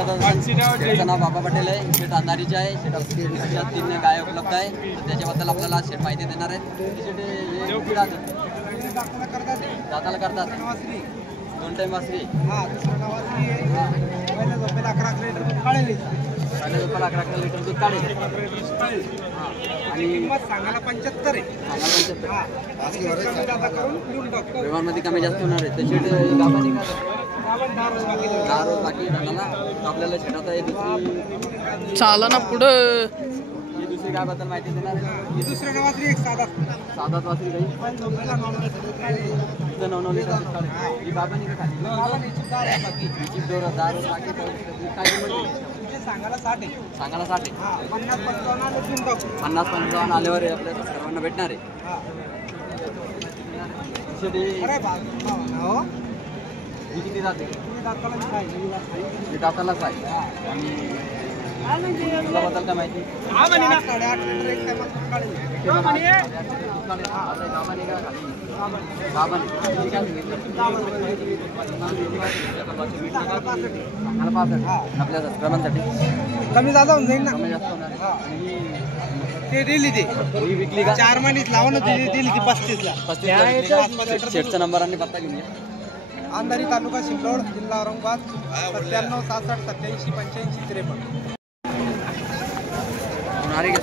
बघत असाल शेठचं नाव बाबा पटेल आहे, शेठ अंधारीचे आहे, शेठ 3 गाय उपलब्ध आहे, तर त्याच्याबद्दल आपल्याला शेठ माहिती देणार आहे। दाताला करतात 2 टाइम वासरी, पहिल्या झोपेला 11 लिटर दूध काढेल, पहिल्या झोपेला 11 लिटर दूध काढेल आणि किंमत सांगायला 75 आहे, व्यवहारमध्ये कमी जास्त होणार आहे। तर शेठ गावाने का 10 रोज बाकी धनाला आपल्याला शेठ आता हे दुसरी चाला ना पुढं ही दुसरी गायबद्दल माहिती देणार आहे। ही दुसऱ्या नावाची एक साधाच वासरी काही पहिल्या झोपेला 9 लिटर दूध काढेल, 9 लिटर दूध काढेल। ही बाबांनी का खाली हिची 10 रोज बाकी काय सांगायला 60 आहे, सांगायला 60 आहे। 50-55 आले देऊन टाकू, 50-55 आल्यावर आपल्याला सर्वांना भेटणार आहे। अरे हो ही किती जाते? तुम्ही दाताला मी पाहिजे ही दातालाच आहे आणि तुझ्याबद्दल काय माहिती? 8.5 लिटर एक टायमात काढेल, गावाने का खाली आपल्या सबस्क्रायबांसाठी कमी जादा होऊन जाईल ना, कमी जास्त होणार आहे। ते दिली ते ही विकली का? 4 महिन्यात लावून दिली ती 35 ला। 35 शेठचा नंबर आणि पत्ता घेऊन घ्या। अंधारी तालुका सिल्लोड जिल्हा औरंगाबाद 97 67 87 85 53 होणार आहे का?